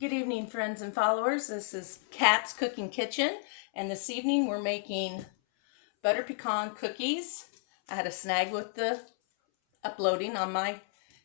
Good evening, friends and followers. This is Kat's Cooking Kitchen, and this evening we're making butter pecan cookies. I had a snag with the uploading on my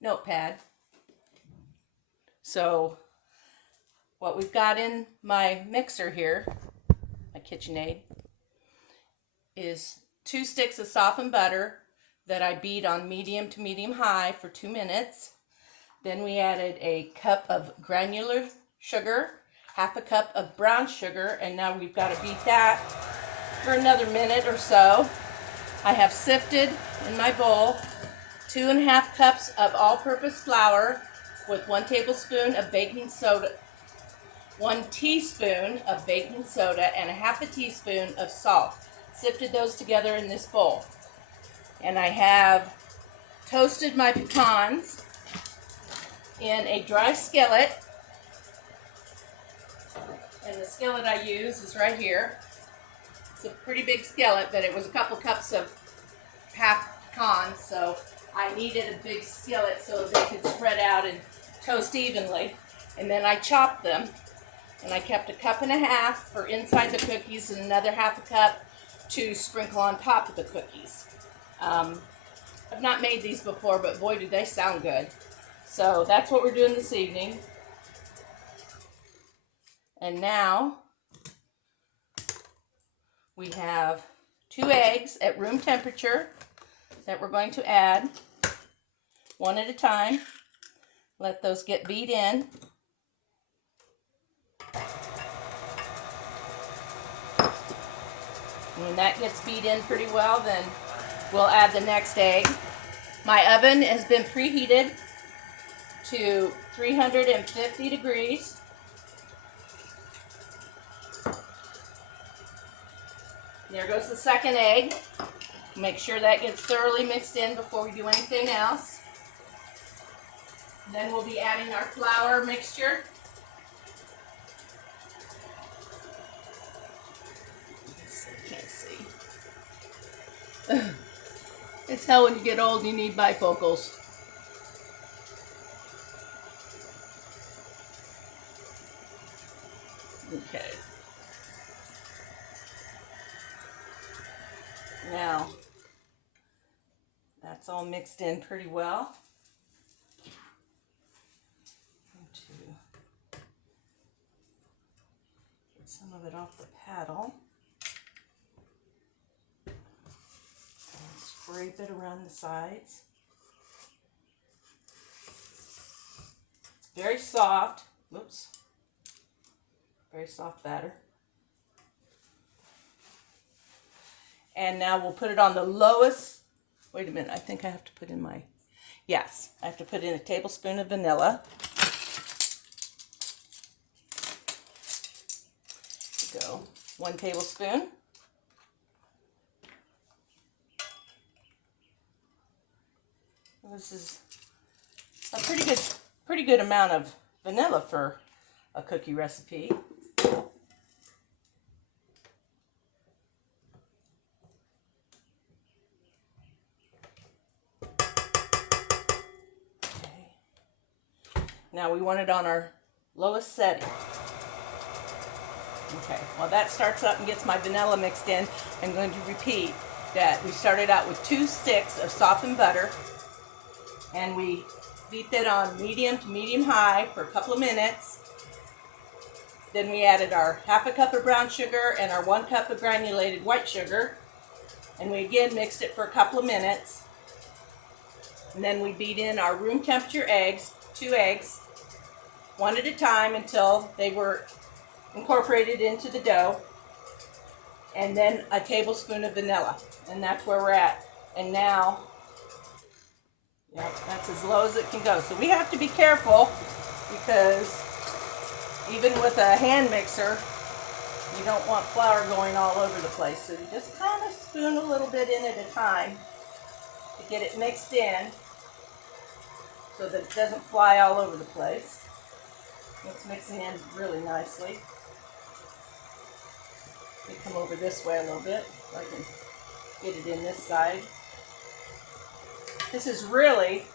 notepad. So what we've got in my mixer here, my KitchenAid, is 2 sticks of softened butter that I beat on medium to medium high for 2 minutes. Then we added a cup of granular sugar, half a cup of brown sugar, and now we've got to beat that for another minute or so. I have sifted in my bowl 2.5 cups of all-purpose flour with 1 tablespoon of baking soda, 1 teaspoon of baking soda, and a half a teaspoon of salt. Sifted those together in this bowl. And I have toasted my pecans in a dry skillet, and the skillet I use is right here. It's a pretty big skillet, but it was a couple cups of half pecans, so I needed a big skillet so they could spread out and toast evenly. And then I chopped them, and I kept 1.5 cups for inside the cookies and another 1/2 cup to sprinkle on top of the cookies. I've not made these before, but boy, do they sound good. So that's what we're doing this evening. And now we have 2 eggs at room temperature that we're going to add one at a time. Let those get beat in. And when that gets beat in pretty well, then we'll add the next egg. My oven has been preheated to 350 degrees. There goes the second egg. Make sure that gets thoroughly mixed in before we do anything else. Then we'll be adding our flour mixture. Can't see. It's hell when you get old, you need bifocals. Okay. Now, that's all mixed in pretty well. Get some of it off the paddle. And scrape it around the sides. It's very soft. Whoops. Very soft batter. And now we'll put it on the lowest. Wait a minute, I think I have to put in my, yes, I have to put in a tablespoon of vanilla. Go 1 tablespoon. This is a pretty good amount of vanilla for a cookie recipe. Now we want it on our lowest setting. Okay, while that starts up and gets my vanilla mixed in, I'm going to repeat that we started out with 2 sticks of softened butter, and we beat it on medium to medium high for a couple of minutes. Then we added our 1/2 cup of brown sugar and our 1 cup of granulated white sugar, and we again mixed it for a couple of minutes. And then we beat in our room temperature eggs, 2 eggs, one at a time until they were incorporated into the dough, and then a tablespoon of vanilla, and that's where we're at. And now, yep, that's as low as it can go. So we have to be careful, because even with a hand mixer, you don't want flour going all over the place. So you just kind of spoon a little bit in at a time to get it mixed in so that it doesn't fly all over the place. It's mixing in really nicely. Let me come over this way a little bit so I can get it in this side. This is really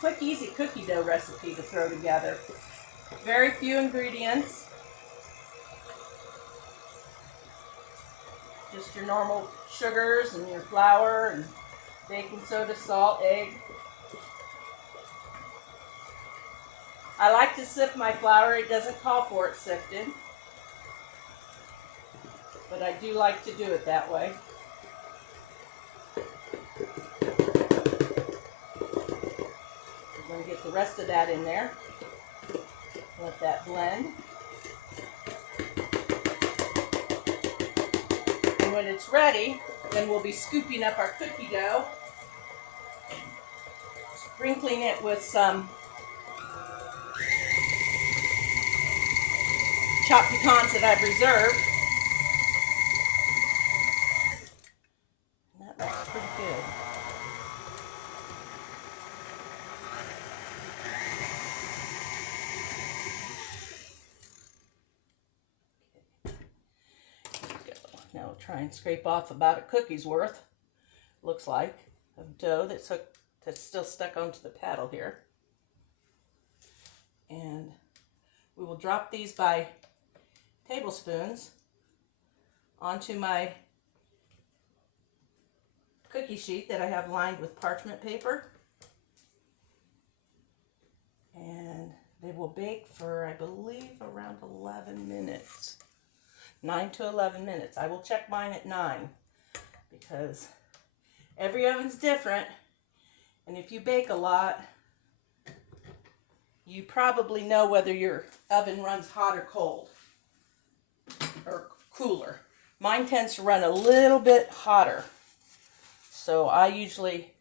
quick, easy cookie dough recipe to throw together. Very few ingredients. Just your normal sugars and your flour and baking soda, salt, egg. I like to sift my flour. It doesn't call for it sifted, but I do like to do it that way. We're going to get the rest of that in there. Let that blend. And when it's ready, then we'll be scooping up our cookie dough, sprinkling it with some chopped pecans that I've reserved. And that looks pretty good. Now we'll try and scrape off about a cookie's worth, looks like, of dough that's still stuck onto the paddle here. And we will drop these by tablespoons onto my cookie sheet that I have lined with parchment paper. And they will bake for, I believe, around 11 minutes. 9 to 11 minutes. I will check mine at 9 because every oven's different. And if you bake a lot, you probably know whether your oven runs hot or cold or cooler. Mine tends to run a little bit hotter. So I usually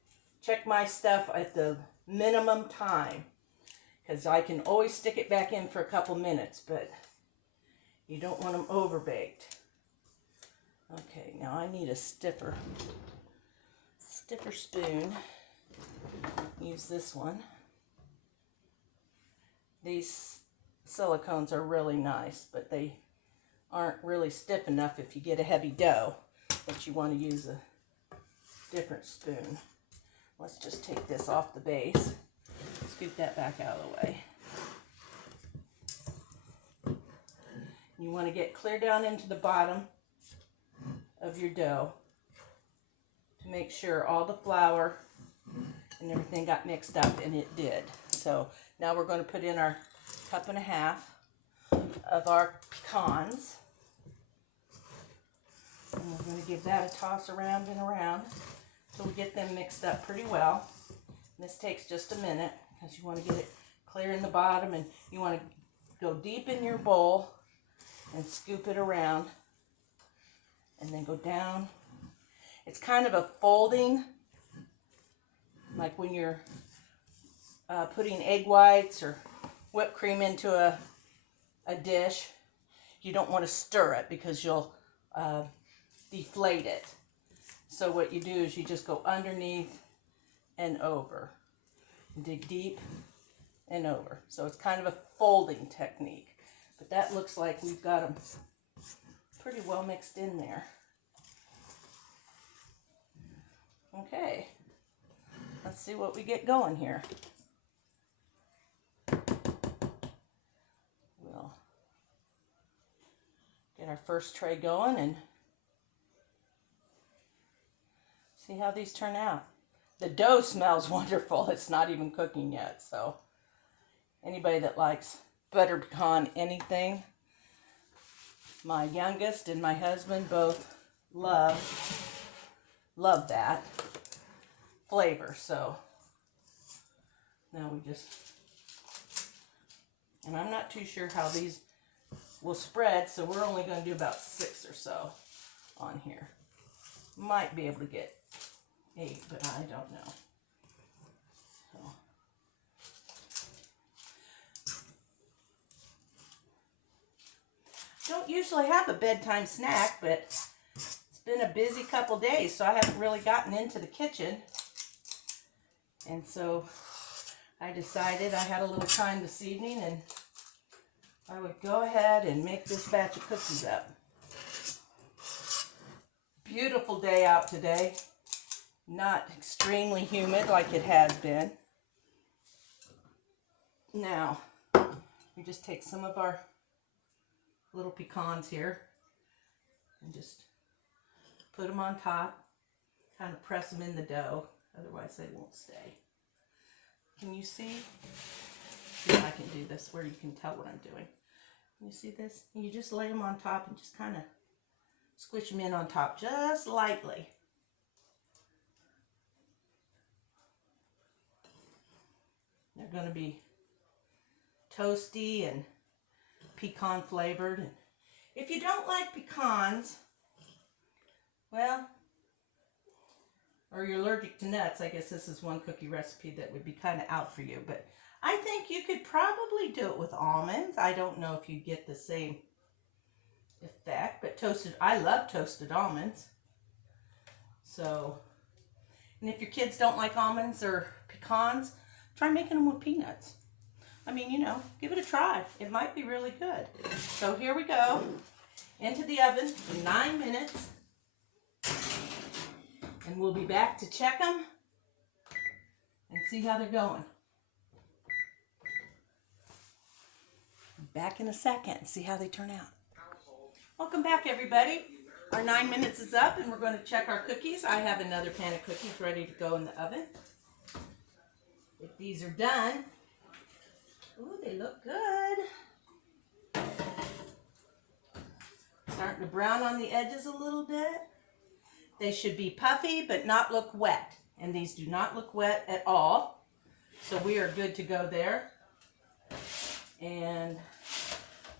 check my stuff at the minimum time because I can always stick it back in for a couple minutes, but you don't want them over-baked. Okay, now I need a stiffer spoon. Use this one. These silicones are really nice, but they aren't really stiff enough if you get a heavy dough, but you want to use a different spoon. Let's just take this off the base. Scoop that back out of the way. You want to get clear down into the bottom of your dough to make sure all the flour and everything got mixed up, and it did. So now we're going to put in our 1.5 cups of our pecans. And we're going to give that a toss around and around so we get them mixed up pretty well. And this takes just a minute because you want to get it clear in the bottom, and you want to go deep in your bowl and scoop it around and then go down. It's kind of a folding, like when you're putting egg whites or whipped cream into a dish. You don't want to stir it because you'll deflate it. So what you do is you just go underneath and over. Dig deep and over. So it's kind of a folding technique. But that looks like we've got them pretty well mixed in there. Okay, let's see what we get going here. We'll get our first tray going and see how these turn out. The dough smells wonderful. It's not even cooking yet, so anybody that likes butter pecan anything, my youngest and my husband both love that flavor. So now we just, and I'm not too sure how these will spread, so we're only going to do about 6 or so on here. Might be able to get 8, but I don't know. So don't usually have a bedtime snack, but it's been a busy couple days, so I haven't really gotten into the kitchen. And so I decided I had a little time this evening and I would go ahead and make this batch of cookies up. Beautiful day out today. Not extremely humid like it has been. Now, we just take some of our little pecans here and just put them on top, kind of press them in the dough, otherwise they won't stay. Can you see? See if I can do this where you can tell what I'm doing. Can you see this? And you just lay them on top and just kind of squish them in on top just lightly. They're going to be toasty and pecan flavored. And if you don't like pecans, well, or you're allergic to nuts, I guess this is one cookie recipe that would be kind of out for you. But I think you could probably do it with almonds. I don't know if you get the same effect, but I love toasted almonds. So, and if your kids don't like almonds or pecans, try making them with peanuts. I mean, you know, give it a try. It might be really good. So here we go. Into the oven for 9 minutes. And we'll be back to check them and see how they're going. Back in a second and see how they turn out. Welcome back, everybody. Our 9 minutes is up and we're going to check our cookies. I have another pan of cookies ready to go in the oven. If these are done, ooh, they look good. Starting to brown on the edges a little bit. They should be puffy but not look wet. And these do not look wet at all. So we are good to go there. And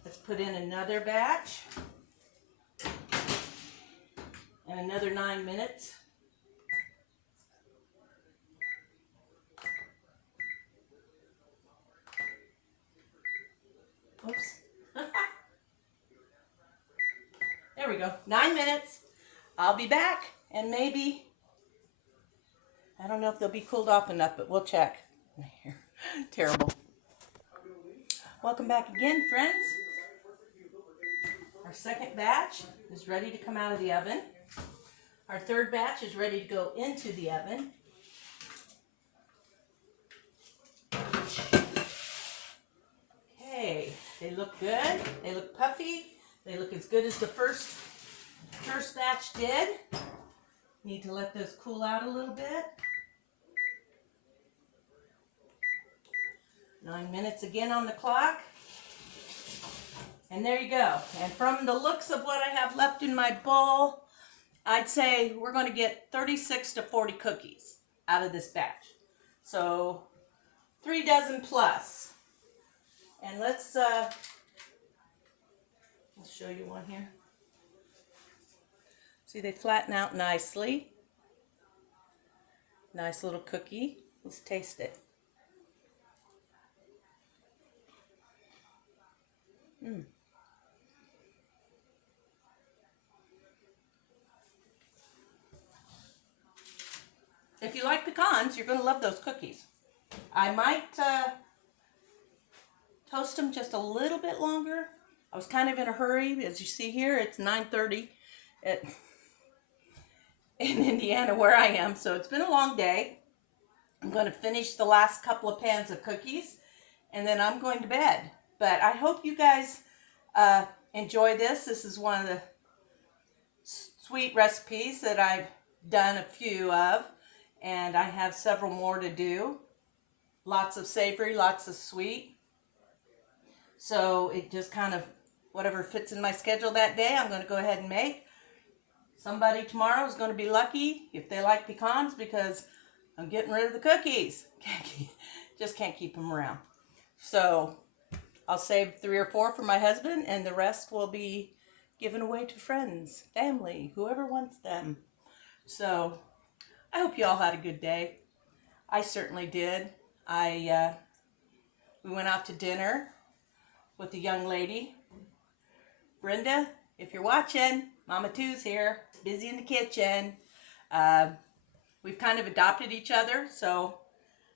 let's put in another batch. And another 9 minutes. Oops. There we go. 9 minutes. I'll be back and maybe, I don't know if they'll be cooled off enough, but we'll check. Terrible. Welcome back again, friends. Our second batch is ready to come out of the oven. Our third batch is ready to go into the oven. Okay, they look good. They look puffy. They look as good as the first batch did. Need to let those cool out a little bit. 9 minutes again on the clock. And there you go. And from the looks of what I have left in my bowl, I'd say we're going to get 36 to 40 cookies out of this batch. So 3 dozen plus. And let's show you one here. See, they flatten out nicely. Nice little cookie. Let's taste it. If you like pecans, you're going to love those cookies. I might toast them just a little bit longer. I was kind of in a hurry. As you see here, it's 9:30 in Indiana where I am, so it's been a long day. I'm going to finish the last couple of pans of cookies, and then I'm going to bed. But I hope you guys enjoy this. This is one of the sweet recipes that I've done a few of, and I have several more to do. Lots of savory, lots of sweet. So it just kind of, whatever fits in my schedule that day, I'm going to go ahead and make. Somebody tomorrow is going to be lucky if they like pecans because I'm getting rid of the cookies. Just can't keep them around. So I'll save 3 or 4 for my husband, and the rest will be given away to friends, family, whoever wants them. So I hope you all had a good day. I certainly did. We went out to dinner with a young lady. Brenda, if you're watching, Mama Two's here, busy in the kitchen. We've kind of adopted each other, so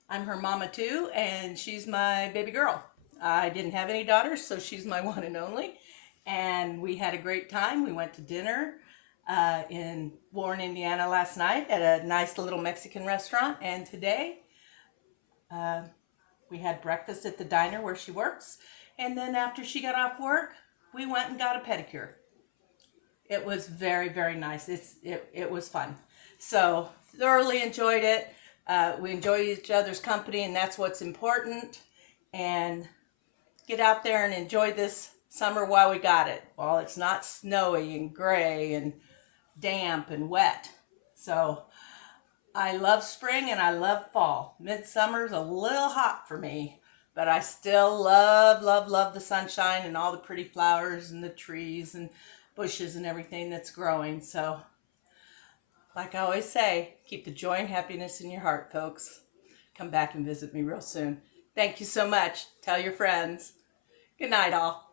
I'm her Mama Two, and she's my baby girl. I didn't have any daughters, so she's my one and only. And we had a great time. We went to dinner in Warren, Indiana last night at a nice little Mexican restaurant. And today We had breakfast at the diner where she works, and then after she got off work, we went and got a pedicure. It was very, very nice. It was fun. So thoroughly enjoyed it. We enjoy each other's company, and that's what's important. And get out there and enjoy this summer while we got it, while it's not snowy and gray and damp and wet. So I love spring and I love fall. Midsummer's a little hot for me, but I still love, love, love the sunshine and all the pretty flowers and the trees and bushes and everything that's growing. So like I always say, keep the joy and happiness in your heart, folks. Come back and visit me real soon. Thank you so much. Tell your friends. Good night, all.